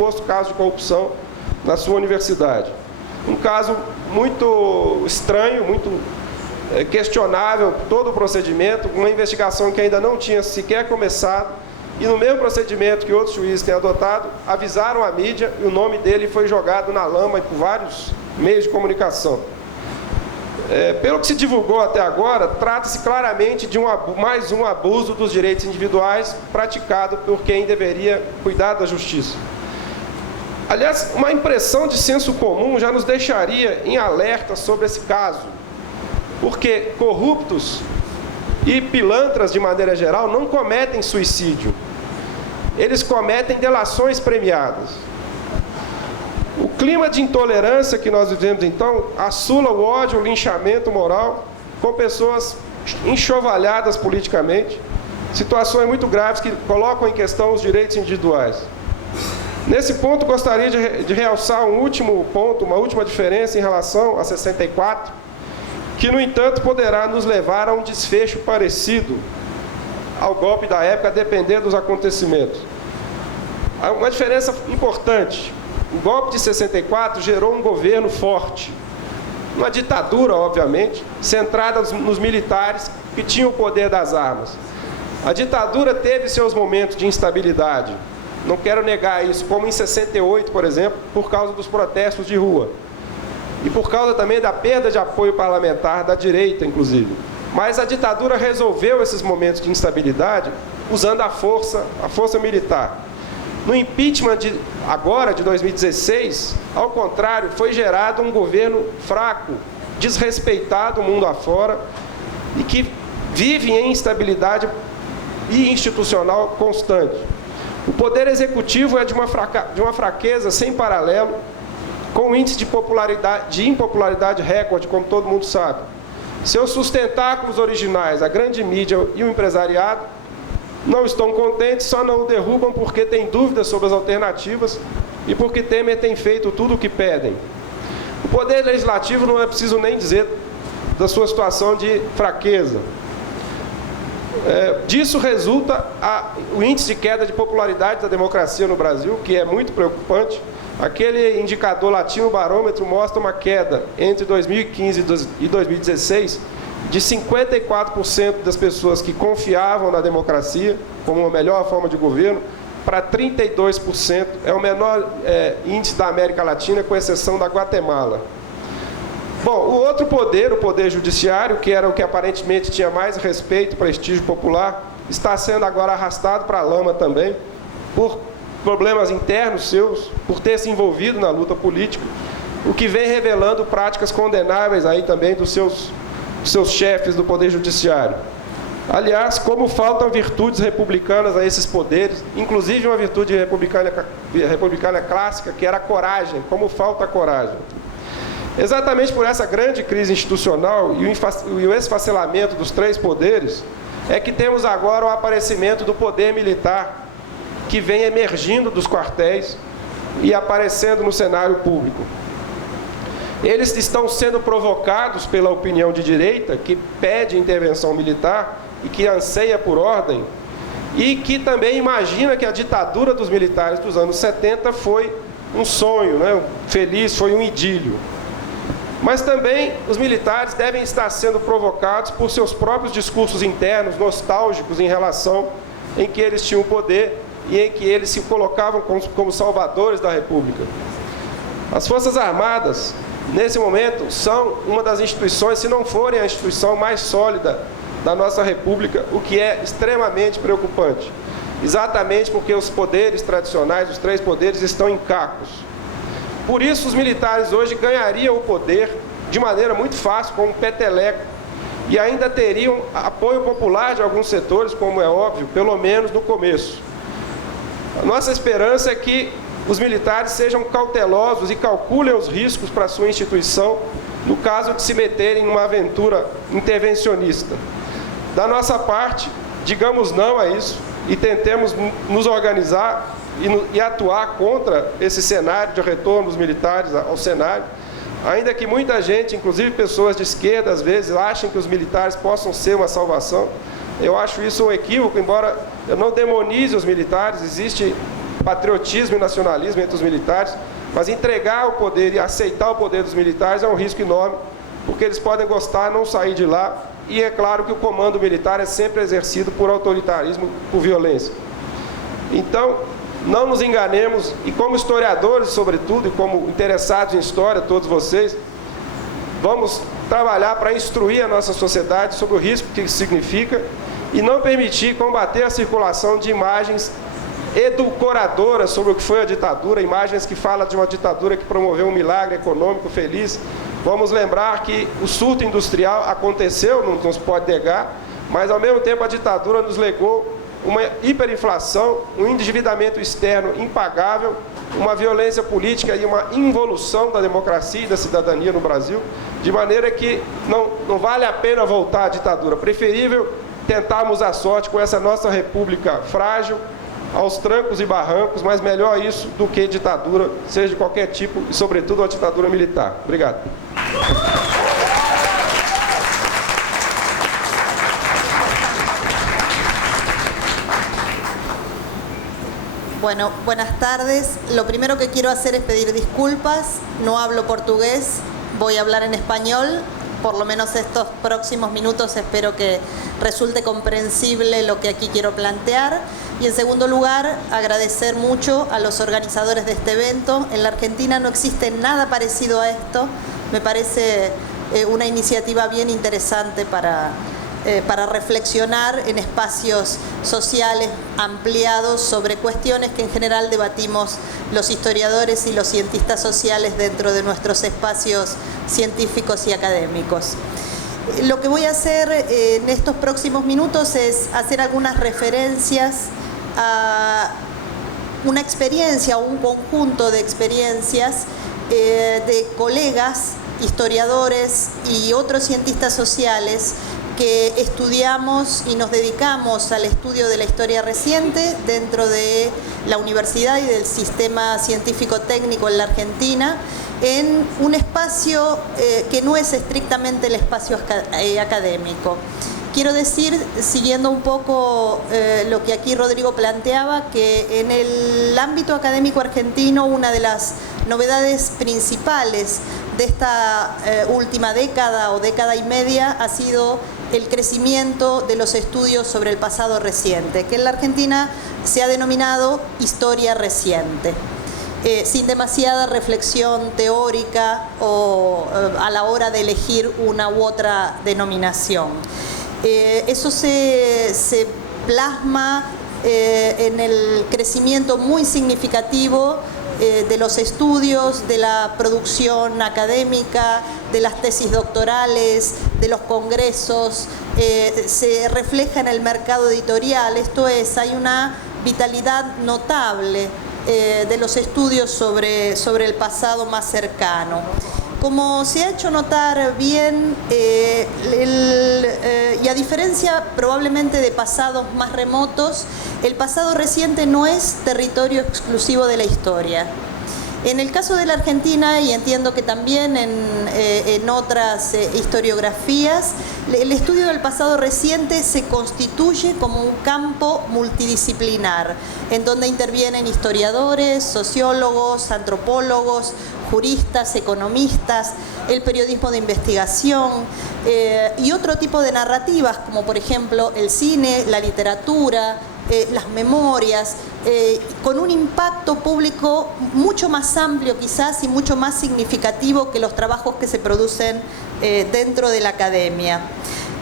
suposto caso de corrupção na sua universidade. Um caso muito estranho, muito questionável, todo o procedimento, uma investigação que ainda não tinha sequer começado, e no mesmo procedimento que outros juízes têm adotado, avisaram a mídia e o nome dele foi jogado na lama por vários meios de comunicação. Pelo que se divulgou até agora, trata-se claramente de mais um abuso dos direitos individuais praticado por quem deveria cuidar da justiça. Aliás, uma impressão de senso comum já nos deixaria em alerta sobre esse caso, porque corruptos e pilantras, de maneira geral, não cometem suicídio. Eles cometem delações premiadas. O clima de intolerância que nós vivemos, então, assula o ódio, o linchamento moral com pessoas enxovalhadas politicamente, situações muito graves que colocam em questão os direitos individuais. Nesse ponto, gostaria de realçar um último ponto, uma última diferença em relação a 64, que, no entanto, poderá nos levar a um desfecho parecido ao golpe da época, a depender dos acontecimentos. Há uma diferença importante. O golpe de 64 gerou um governo forte, uma ditadura, obviamente, centrada nos militares que tinham o poder das armas. A ditadura teve seus momentos de instabilidade, não quero negar isso, como em 68, por exemplo, por causa dos protestos de rua. E por causa também da perda de apoio parlamentar da direita, inclusive. Mas a ditadura resolveu esses momentos de instabilidade usando a força militar. No impeachment agora, de 2016, ao contrário, foi gerado um governo fraco, desrespeitado mundo afora e que vive em instabilidade institucional constante. O poder executivo é de uma fraqueza sem paralelo, com um índice de impopularidade recorde, como todo mundo sabe. Seus sustentáculos originais, a grande mídia e o empresariado, não estão contentes, só não o derrubam porque têm dúvidas sobre as alternativas e porque Temer tem feito tudo o que pedem. O poder legislativo não é preciso nem dizer da sua situação de fraqueza. Disso resulta o índice de queda de popularidade da democracia no Brasil, que é muito preocupante. Aquele indicador latino barômetro mostra uma queda entre 2015 e 2016 de 54% das pessoas que confiavam na democracia como uma melhor forma de governo para 32%. É o menor índice da América Latina, com exceção da Guatemala. Bom, o outro poder, o poder judiciário, que era o que aparentemente tinha mais respeito e prestígio popular, está sendo agora arrastado para a lama também, por problemas internos seus, por ter se envolvido na luta política, o que vem revelando práticas condenáveis aí também dos seus chefes do Poder Judiciário. Aliás, como faltam virtudes republicanas a esses poderes, inclusive uma virtude republicana clássica, que era a coragem, como falta a coragem. Exatamente por essa grande crise institucional e o esfacelamento dos três poderes, é que temos agora o aparecimento do poder militar, que vem emergindo dos quartéis e aparecendo no cenário público. Eles estão sendo provocados pela opinião de direita, que pede intervenção militar e que anseia por ordem, e que também imagina que a ditadura dos militares dos anos 70 foi um sonho, né? Feliz, foi um idílio. Mas também os militares devem estar sendo provocados por seus próprios discursos internos, nostálgicos em relação em que eles tinham poder e em que eles se colocavam como salvadores da República. As Forças Armadas, nesse momento, são uma das instituições, se não forem a instituição mais sólida da nossa República, o que é extremamente preocupante. Exatamente porque os poderes tradicionais, os três poderes, estão em cacos. Por isso, os militares hoje ganhariam o poder de maneira muito fácil, com um peteleco, e ainda teriam apoio popular de alguns setores, como é óbvio, pelo menos no começo. A nossa esperança é que os militares sejam cautelosos e calculem os riscos para a sua instituição, no caso de se meterem numa aventura intervencionista. Da nossa parte, digamos não a isso e tentemos nos organizar e atuar contra esse cenário de retorno dos militares ao cenário, ainda que muita gente, inclusive pessoas de esquerda, às vezes, achem que os militares possam ser uma salvação. Eu acho isso um equívoco, embora eu não demonize os militares, existe patriotismo e nacionalismo entre os militares, mas entregar o poder e aceitar o poder dos militares é um risco enorme, porque eles podem gostar, não sair de lá, e é claro que o comando militar é sempre exercido por autoritarismo, por violência. Então, não nos enganemos, e como historiadores, sobretudo, e como interessados em história, todos vocês, vamos trabalhar para instruir a nossa sociedade sobre o risco que isso significa e não permitir combater a circulação de imagens edulcoradoras sobre o que foi a ditadura, imagens que falam de uma ditadura que promoveu um milagre econômico feliz. Vamos lembrar que o surto industrial aconteceu, não se pode negar, mas ao mesmo tempo a ditadura nos legou uma hiperinflação, um endividamento externo impagável, uma violência política e uma involução da democracia e da cidadania no Brasil, de maneira que não vale a pena voltar à ditadura. Preferível tentarmos a sorte com essa nossa república frágil, aos trancos e barrancos, mas melhor isso do que ditadura, seja de qualquer tipo, e sobretudo a ditadura militar. Obrigado. Bueno, buenas tardes. Lo primero que quiero hacer es pedir disculpas. No hablo portugués, voy a hablar en español. Por lo menos estos próximos minutos espero que resulte comprensible lo que aquí quiero plantear. Y en segundo lugar, agradecer mucho a los organizadores de este evento. En la Argentina no existe nada parecido a esto. Me parece una iniciativa bien interesante para reflexionar en espacios sociales ampliados sobre cuestiones que en general debatimos los historiadores y los cientistas sociales dentro de nuestros espacios científicos y académicos. Lo que voy a hacer en estos próximos minutos es hacer algunas referencias a una experiencia o un conjunto de experiencias de colegas, historiadores y otros cientistas sociales que estudiamos y nos dedicamos al estudio de la historia reciente dentro de la universidad y del sistema científico-técnico en la Argentina, en un espacio que no es estrictamente el espacio académico. Quiero decir, siguiendo un poco lo que aquí Rodrigo planteaba, que en el ámbito académico argentino una de las novedades principales de esta última década o década y media ha sido el crecimiento de los estudios sobre el pasado reciente, que en la Argentina se ha denominado historia reciente, sin demasiada reflexión teórica o a la hora de elegir una u otra denominación. Eso se plasma en el crecimiento muy significativo de los estudios, de la producción académica, de las tesis doctorales, de los congresos, se refleja en el mercado editorial. Esto es, hay una vitalidad notable de los estudios sobre el pasado más cercano. Como se ha hecho notar bien, y a diferencia probablemente de pasados más remotos, el pasado reciente no es territorio exclusivo de la historia. En el caso de la Argentina, y entiendo que también en otras historiografías, el estudio del pasado reciente se constituye como un campo multidisciplinar, en donde intervienen historiadores, sociólogos, antropólogos, juristas, economistas, el periodismo de investigación y otro tipo de narrativas, como por ejemplo el cine, la literatura, las memorias, con un impacto público mucho más amplio quizás y mucho más significativo que los trabajos que se producen dentro de la academia.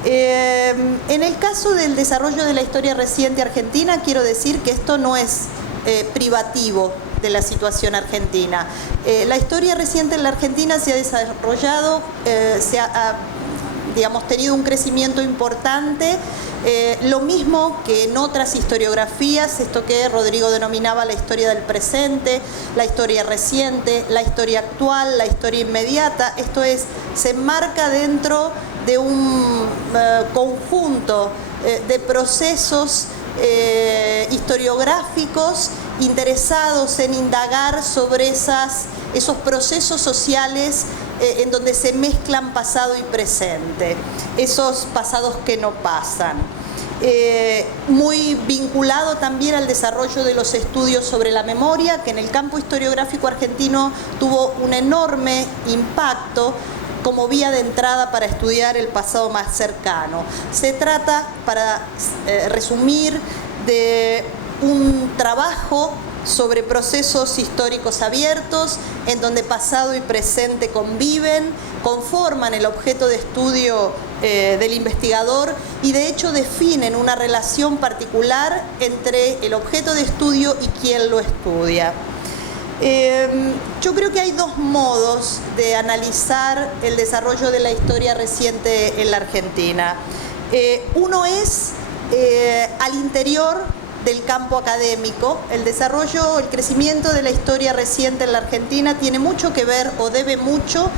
En el caso del desarrollo de la historia reciente argentina, quiero decir que esto no es privativo de la situación argentina. La historia reciente en la Argentina se ha desarrollado, se ha digamos, tenido un crecimiento importante, lo mismo que en otras historiografías, esto que Rodrigo denominaba la historia del presente, la historia reciente, la historia actual, la historia inmediata. Esto es, se enmarca dentro de un conjunto de procesos historiográficos interesados en indagar sobre esos procesos sociales en donde se mezclan pasado y presente, esos pasados que no pasan. muy vinculado también al desarrollo de los estudios sobre la memoria, que en el campo historiográfico argentino tuvo un enorme impacto como vía de entrada para estudiar el pasado más cercano. Se trata, para resumir, de un trabajo sobre procesos históricos abiertos, en donde pasado y presente conviven, conforman el objeto de estudio del investigador y de hecho definen una relación particular entre el objeto de estudio y quien lo estudia. Yo creo que hay dos modos de analizar el desarrollo de la historia reciente en la Argentina. Uno es al interior del campo académico. El desarrollo, el crecimiento de la historia reciente en la Argentina tiene mucho que ver o debe mucho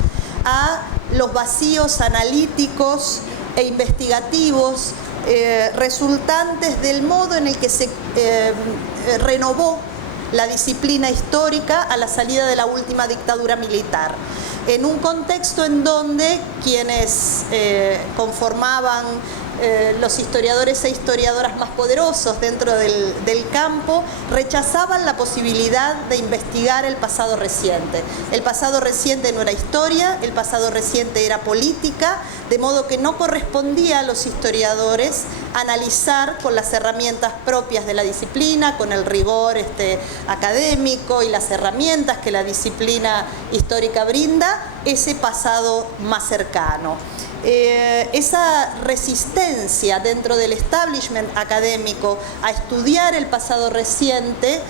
a los vacíos analíticos e investigativos resultantes del modo en el que se renovó la disciplina histórica a la salida de la última dictadura militar, en un contexto en donde quienes conformaban los historiadores e historiadoras más poderosos dentro del campo rechazaban la posibilidad de investigar el pasado reciente. El pasado reciente no era historia, el pasado reciente era política, de modo que no correspondía a los historiadores analizar con las herramientas propias de la disciplina, con el rigor académico y las herramientas que la disciplina histórica brinda, ese pasado más cercano. Esa resistencia dentro del establishment académico a estudiar el pasado reciente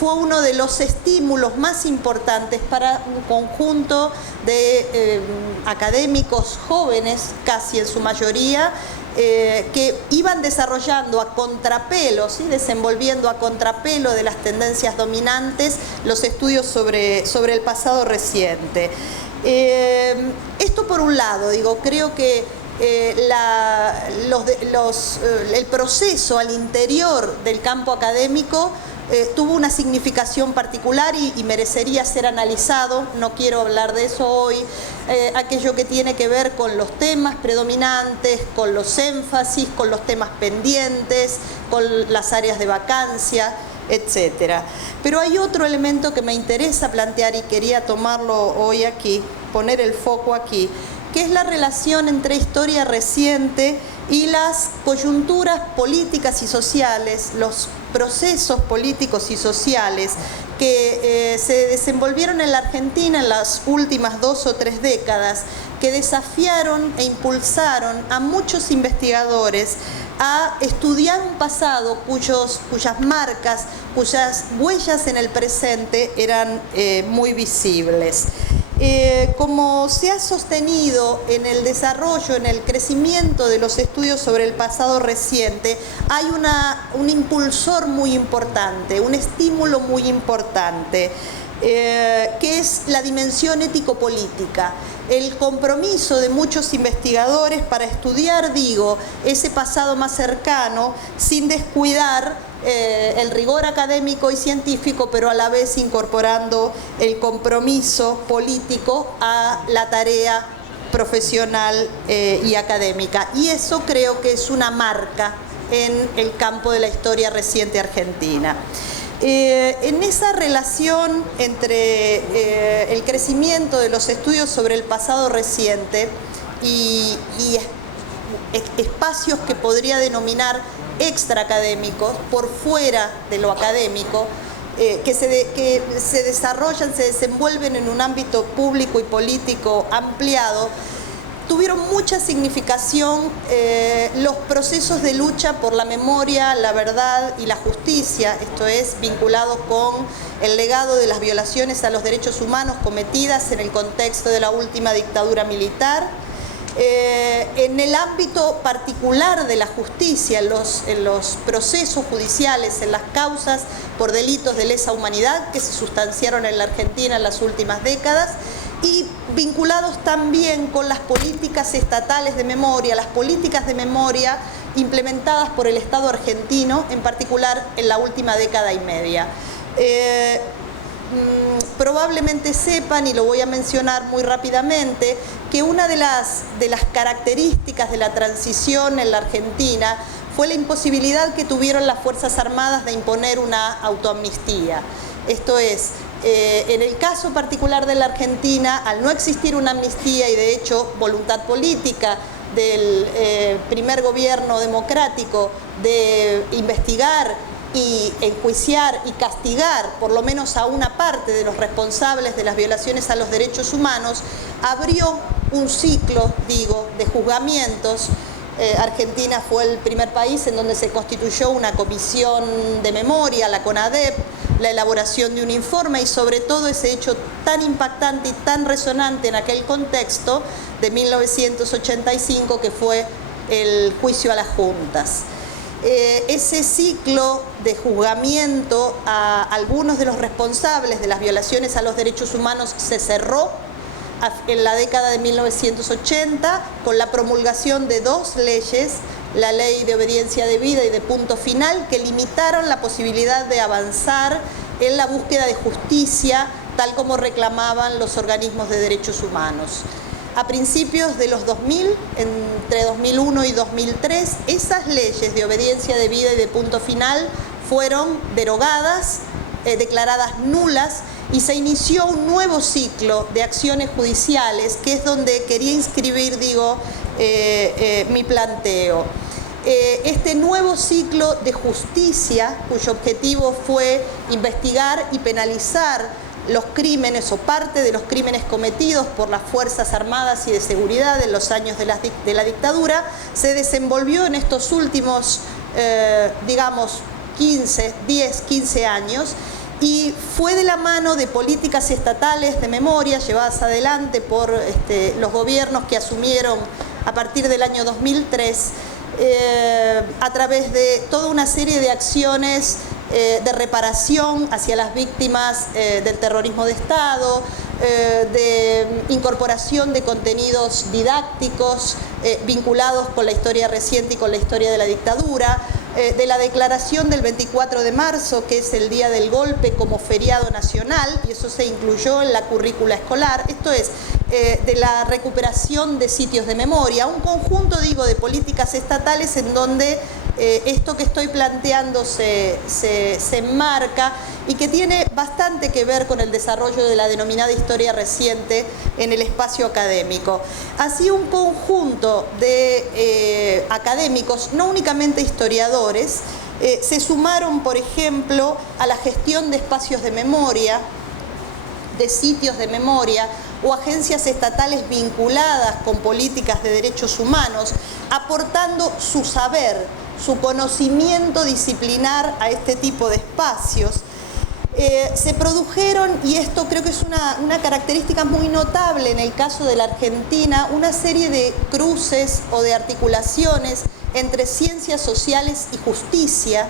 fue uno de los estímulos más importantes para un conjunto de académicos jóvenes, casi en su mayoría, que iban desarrollando a contrapelo, ¿sí? Desenvolviendo a contrapelo de las tendencias dominantes los estudios sobre el pasado reciente. Esto por un lado, digo, creo que el proceso al interior del campo académico tuvo una significación particular y merecería ser analizado. No quiero hablar de eso hoy. Aquello que tiene que ver con los temas predominantes, con los énfasis, con los temas pendientes, con las áreas de vacancia, etcétera. Pero hay otro elemento que me interesa plantear y quería tomarlo hoy aquí, poner el foco aquí, que es la relación entre historia reciente y las coyunturas políticas y sociales, los procesos políticos y sociales que se desenvolvieron en la Argentina en las últimas 2 o 3 décadas, que desafiaron e impulsaron a muchos investigadores a estudiar un pasado cuyas marcas, cuyas huellas en el presente eran muy visibles. Como se ha sostenido en el desarrollo, en el crecimiento de los estudios sobre el pasado reciente, hay un impulsor muy importante, un estímulo muy importante, que es la dimensión ético-política. El compromiso de muchos investigadores para estudiar, ese pasado más cercano, sin descuidar el rigor académico y científico, pero a la vez incorporando el compromiso político a la tarea profesional y académica. Y eso creo que es una marca en el campo de la historia reciente argentina. En esa relación entre el crecimiento de los estudios sobre el pasado reciente y espacios que podría denominar extraacadémicos, por fuera de lo académico, que se desarrollan, se desenvuelven en un ámbito público y político ampliado, tuvieron mucha significación los procesos de lucha por la memoria, la verdad y la justicia, esto es, vinculado con el legado de las violaciones a los derechos humanos cometidas en el contexto de la última dictadura militar. En el ámbito particular de la justicia, en los procesos judiciales, en las causas por delitos de lesa humanidad que se sustanciaron en la Argentina en las últimas décadas, y vinculados también con las políticas estatales de memoria, las políticas de memoria implementadas por el Estado argentino, en particular en la última década y media. Probablemente sepan, y lo voy a mencionar muy rápidamente, que una de las características de la transición en la Argentina fue la imposibilidad que tuvieron las Fuerzas Armadas de imponer una autoamnistía. Esto es, en el caso particular de la Argentina, al no existir una amnistía y de hecho voluntad política del primer gobierno democrático de investigar y enjuiciar y castigar por lo menos a una parte de los responsables de las violaciones a los derechos humanos, abrió un ciclo, digo, de juzgamientos. Argentina fue el primer país en donde se constituyó una comisión de memoria, la CONADEP, la elaboración de un informe y sobre todo ese hecho tan impactante y tan resonante en aquel contexto de 1985 que fue el juicio a las juntas. Ese ciclo de juzgamiento a algunos de los responsables de las violaciones a los derechos humanos se cerró en la década de 1980 con la promulgación de dos leyes, la Ley de Obediencia Debida y de Punto Final, que limitaron la posibilidad de avanzar en la búsqueda de justicia, tal como reclamaban los organismos de derechos humanos. A principios de los 2000, entre 2001 y 2003, esas leyes de obediencia debida y de punto final fueron derogadas, declaradas nulas, y se inició un nuevo ciclo de acciones judiciales, que es donde quería inscribir, digo, mi planteo. Este nuevo ciclo de justicia, cuyo objetivo fue investigar y penalizar los crímenes o parte de los crímenes cometidos por las Fuerzas Armadas y de Seguridad en los años de la dictadura, se desenvolvió en estos últimos, digamos, 15 años, y fue de la mano de políticas estatales de memoria llevadas adelante por los gobiernos que asumieron a partir del año 2003, a través de toda una serie de acciones de reparación hacia las víctimas del terrorismo de Estado, de incorporación de contenidos didácticos vinculados con la historia reciente y con la historia de la dictadura, de la declaración del 24 de marzo, que es el día del golpe, como feriado nacional, y eso se incluyó en la currícula escolar. Esto es, de la recuperación de sitios de memoria, un conjunto, digo, de políticas estatales en donde esto que estoy planteando se enmarca y que tiene bastante que ver con el desarrollo de la denominada historia reciente en el espacio académico. Así, un conjunto de académicos, no únicamente historiadores, se sumaron, por ejemplo, a la gestión de espacios de memoria, de sitios de memoria, o agencias estatales vinculadas con políticas de derechos humanos, aportando su saber, su conocimiento disciplinar a este tipo de espacios. Se produjeron, y esto creo que es una característica muy notable en el caso de la Argentina, una serie de cruces o de articulaciones entre ciencias sociales y justicia.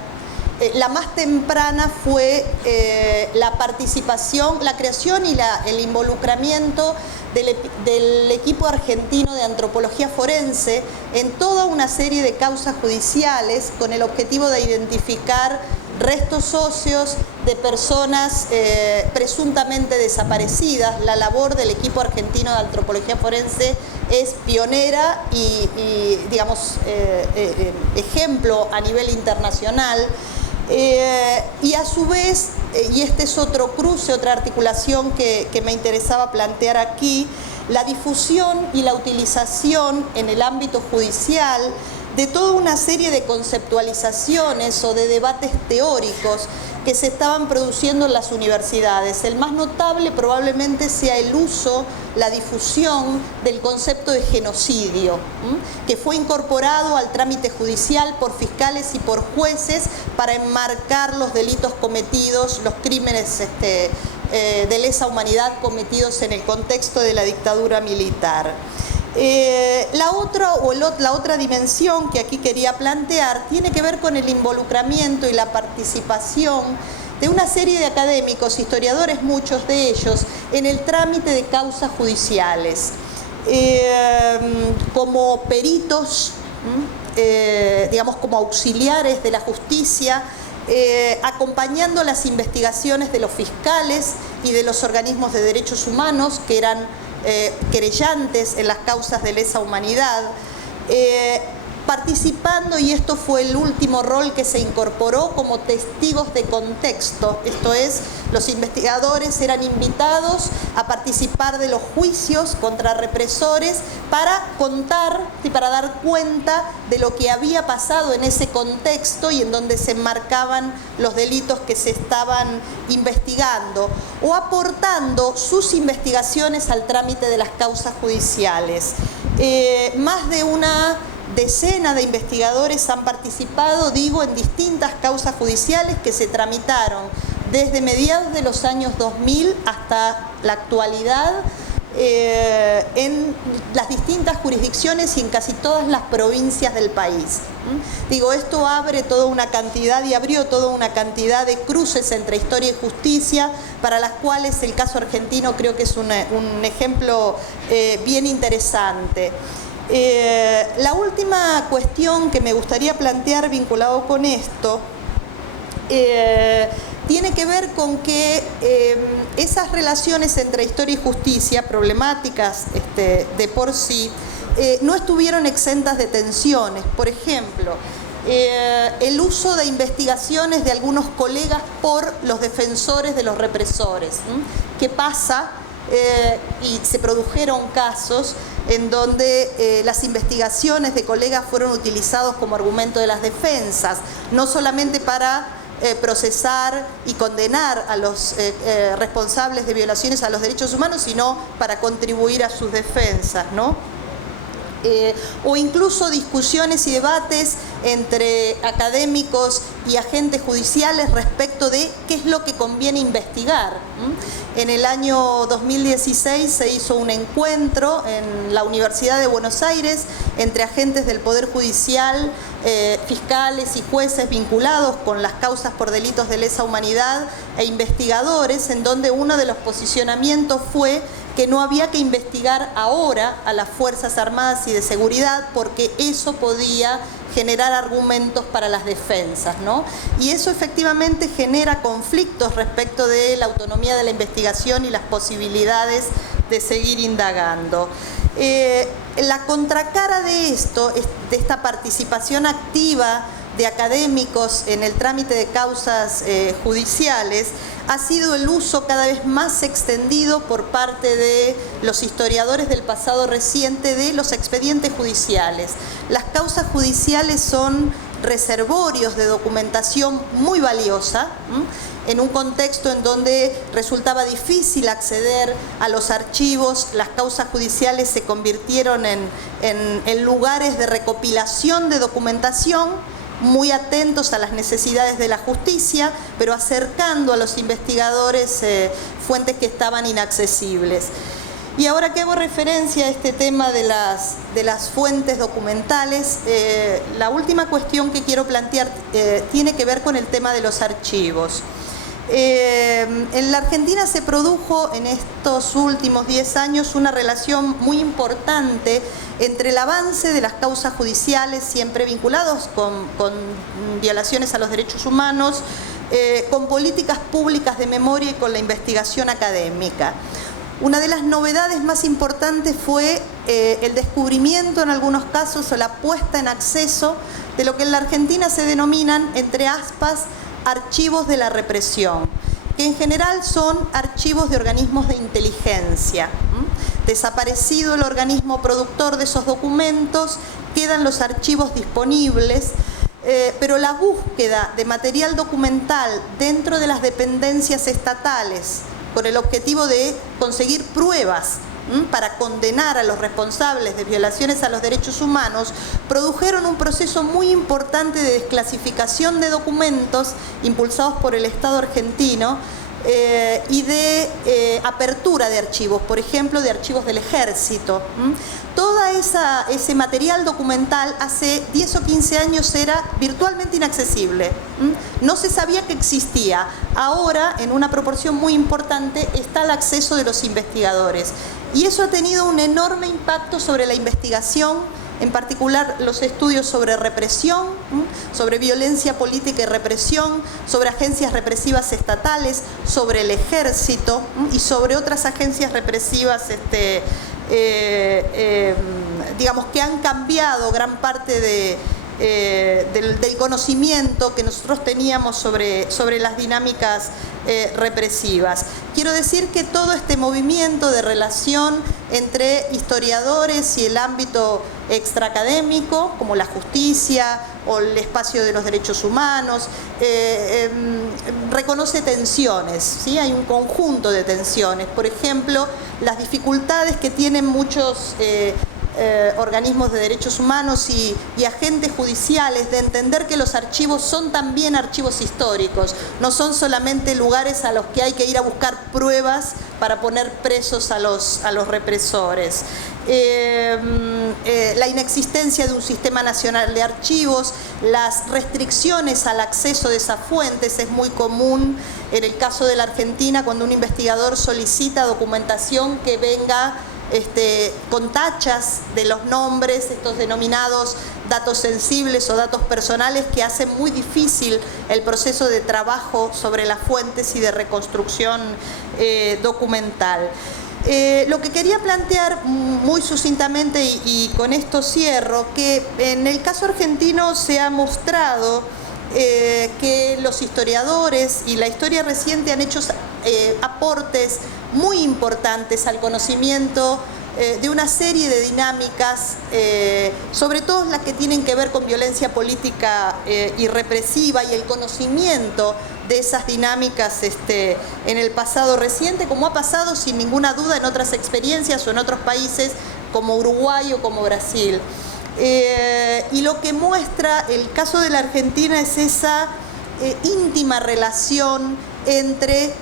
La más temprana fue la participación, la creación y el involucramiento del equipo argentino de antropología forense en toda una serie de causas judiciales con el objetivo de identificar restos óseos de personas presuntamente desaparecidas. La labor del equipo argentino de antropología forense es pionera y digamos, ejemplo a nivel internacional. Y a su vez, y este es otro cruce, otra articulación que me interesaba plantear aquí, la difusión y la utilización en el ámbito judicial de toda una serie de conceptualizaciones o de debates teóricos que se estaban produciendo en las universidades. El más notable probablemente sea el uso, la difusión del concepto de genocidio, que fue incorporado al trámite judicial por fiscales y por jueces para enmarcar los delitos cometidos, los crímenes de lesa humanidad cometidos en el contexto de la dictadura militar. La otra dimensión que aquí quería plantear tiene que ver con el involucramiento y la participación de una serie de académicos, historiadores, muchos de ellos, en el trámite de causas judiciales, como peritos, digamos, como auxiliares de la justicia, acompañando las investigaciones de los fiscales y de los organismos de derechos humanos que eran querellantes en las causas de lesa humanidad, participando, y esto fue el último rol que se incorporó, como testigos de contexto. Esto es, los investigadores eran invitados a participar de los juicios contra represores para contar y para dar cuenta de lo que había pasado en ese contexto y en donde se enmarcaban los delitos que se estaban investigando, o aportando sus investigaciones al trámite de las causas judiciales. Más de una decena de investigadores han participado, digo, en distintas causas judiciales que se tramitaron desde mediados de los años 2000 hasta la actualidad, en las distintas jurisdicciones y en casi todas las provincias del país. Digo, esto abre toda una cantidad y abrió toda una cantidad de cruces entre historia y justicia, para las cuales el caso argentino creo que es un ejemplo bien interesante. La última cuestión que me gustaría plantear vinculado con esto tiene que ver con que esas relaciones entre historia y justicia, problemáticas de por sí, no estuvieron exentas de tensiones. Por ejemplo, el uso de investigaciones de algunos colegas por los defensores de los represores. ¿Qué pasa? Y se produjeron casos en donde las investigaciones de colegas fueron utilizados como argumento de las defensas, no solamente para procesar y condenar a los responsables de violaciones a los derechos humanos, sino para contribuir a sus defensas, ¿no? O incluso discusiones y debates entre académicos y agentes judiciales respecto de qué es lo que conviene investigar. En el año 2016 se hizo un encuentro en la Universidad de Buenos Aires entre agentes del Poder Judicial, fiscales y jueces vinculados con las causas por delitos de lesa humanidad e investigadores, en donde uno de los posicionamientos fue que no había que investigar ahora a las Fuerzas Armadas y de Seguridad porque eso podía generar argumentos para las defensas, ¿no? Y eso efectivamente genera conflictos respecto de la autonomía de la investigación y las posibilidades de seguir indagando. La contracara de esto, de esta participación activa de académicos en el trámite de causas judiciales, ha sido el uso cada vez más extendido por parte de los historiadores del pasado reciente de los expedientes judiciales. Las causas judiciales son reservorios de documentación muy valiosa, en un contexto en donde resultaba difícil acceder a los archivos. Las causas judiciales se convirtieron en lugares de recopilación de documentación, muy atentos a las necesidades de la justicia, pero acercando a los investigadores fuentes que estaban inaccesibles. Y ahora que hago referencia a este tema de las fuentes documentales, la última cuestión que quiero plantear tiene que ver con el tema de los archivos. En la Argentina se produjo en estos últimos 10 años una relación muy importante entre el avance de las causas judiciales, siempre vinculados con violaciones a los derechos humanos, con políticas públicas de memoria y con la investigación académica. Una de las novedades más importantes fue el descubrimiento en algunos casos o la puesta en acceso de lo que en la Argentina se denominan, entre aspas, archivos de la represión, que en general son archivos de organismos de inteligencia. Desaparecido el organismo productor de esos documentos, quedan los archivos disponibles, pero la búsqueda de material documental dentro de las dependencias estatales con el objetivo de conseguir pruebas para condenar a los responsables de violaciones a los derechos humanos, produjeron un proceso muy importante de desclasificación de documentos impulsados por el Estado argentino y de apertura de archivos, por ejemplo, de archivos del Ejército. Todo ese material documental hace 10 o 15 años era virtualmente inaccesible. No se sabía que existía. Ahora, en una proporción muy importante, está al acceso de los investigadores. Y eso ha tenido un enorme impacto sobre la investigación, en particular los estudios sobre represión, sobre violencia política y represión, sobre agencias represivas estatales, sobre el Ejército digamos que han cambiado gran parte del conocimiento que nosotros teníamos sobre las dinámicas represivas. Quiero decir que todo este movimiento de relación entre historiadores y el ámbito extraacadémico, como la justicia o el espacio de los derechos humanos, reconoce tensiones, ¿sí? Hay un conjunto de tensiones. Por ejemplo, las dificultades que tienen muchos organismos de derechos humanos y agentes judiciales de entender que los archivos son también archivos históricos, no son solamente lugares a los que hay que ir a buscar pruebas para poner presos a los represores. La inexistencia de un sistema nacional de archivos, las restricciones al acceso de esas fuentes, es muy común en el caso de la Argentina cuando un investigador solicita documentación que venga con tachas de los nombres, estos denominados datos sensibles o datos personales que hacen muy difícil el proceso de trabajo sobre las fuentes y de reconstrucción documental. Lo que quería plantear muy sucintamente, y con esto cierro, que en el caso argentino se ha mostrado que los historiadores y la historia reciente han hecho aportes muy importantes al conocimiento de una serie de dinámicas, sobre todo las que tienen que ver con violencia política y represiva, y el conocimiento de esas dinámicas en el pasado reciente, como ha pasado sin ninguna duda en otras experiencias o en otros países como Uruguay o como Brasil. Y lo que muestra el caso de la Argentina es esa íntima relación entre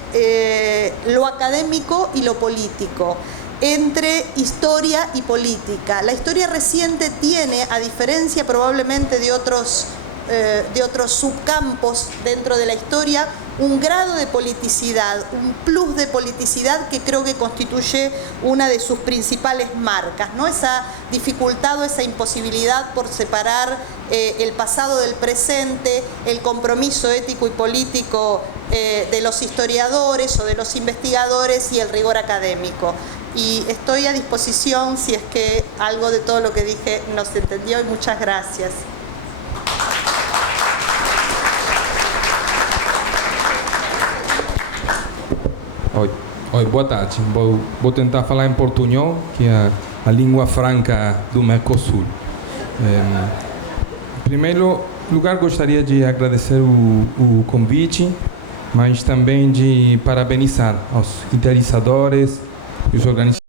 lo académico y lo político, entre historia y política. La historia reciente tiene, a diferencia probablemente de otros subcampos dentro de la historia, un grado de politicidad, un plus de politicidad que creo que constituye una de sus principales marcas, ¿no? Esa dificultad o esa imposibilidad por separar el pasado del presente, el compromiso ético y político de los historiadores o de los investigadores y el rigor académico. Y estoy a disposición si es que algo de todo lo que dije no se entendió, y muchas gracias. Oi, boa tarde. Vou tentar falar em portunhol, que é a língua franca do Mercosul. Em primeiro lugar, gostaria de agradecer o convite, mas também de parabenizar aos idealizadores e os organizadores